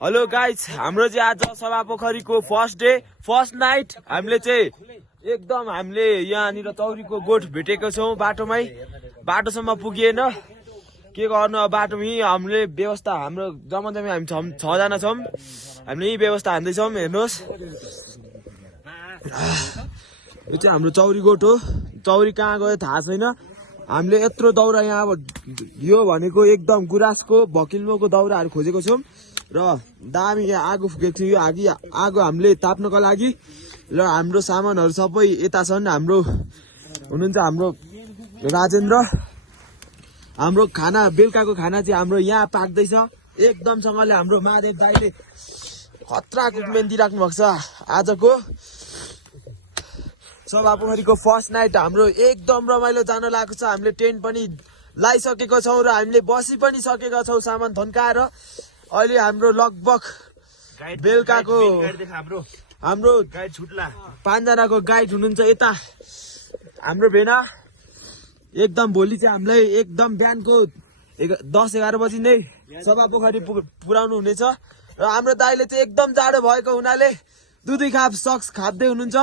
Hello guys, हाम्रो चाहिँ आज सभा पोखरीको फर्स्ट डे फर्स्ट नाइट। हामीले चाहिँ एकदम हामीले यहाँनिर चौरीको गोठ भेटेको छौँ। बाटोसम्म पुगिएन, के गर्नु अब बाटोमै हामीले व्यवस्था हाम्रो जम्मै हामी 6 जना छौँ। हामीले यही व्यवस्था हान्दैछौँ। हेर्नुहोस्, यो चाहिँ हाम्रो चौरी गोठ हो। चौरी कहाँ गयो थाहा छैन। हामीले यत्रो दाउरा यहाँ अब यो भनेको एकदम गुराँसको भकिल्मोको दाउराहरू खोजेको छौँ र दामी यहाँ आगो फुकेको थियो। यो आगो हामीले ताप्नको लागि र हाम्रो सामानहरू सबै यता छन्। हाम्रो हुनुहुन्छ हाम्रो राजेन्द्र। हाम्रो खाना बेलुकाको खाना चाहिँ हाम्रो यहाँ पाक्दैछ एकदमसँगले। हाम्रो महादेव दाइले खतरा कुकमेन दिइराख्नु भएको छ। आजको सभा पोखरीको फर्स्ट नाइट हाम्रो एकदम रमाइलो जान लागेको छ। हामीले टेन्ट पनि लगाइसकेको छौँ र हामीले बसी पनि सकेका छौँ सामान थन्काएर। अहिले हाम्रो लगभग बेलुकाको हाम्रो 5 जनाको गाइड हुनुहुन्छ यता हाम्रो भेना। एकदम भोलि चाहिँ हामीलाई एकदम बिहानको 10-11 बजी नै सभा पोखरी पुर्याउनु हुनेछ। र हाम्रो दाइले चाहिँ एकदम जाडो भएको हुनाले दुधै खाप सक्स खाप्दै हुनुहुन्छ।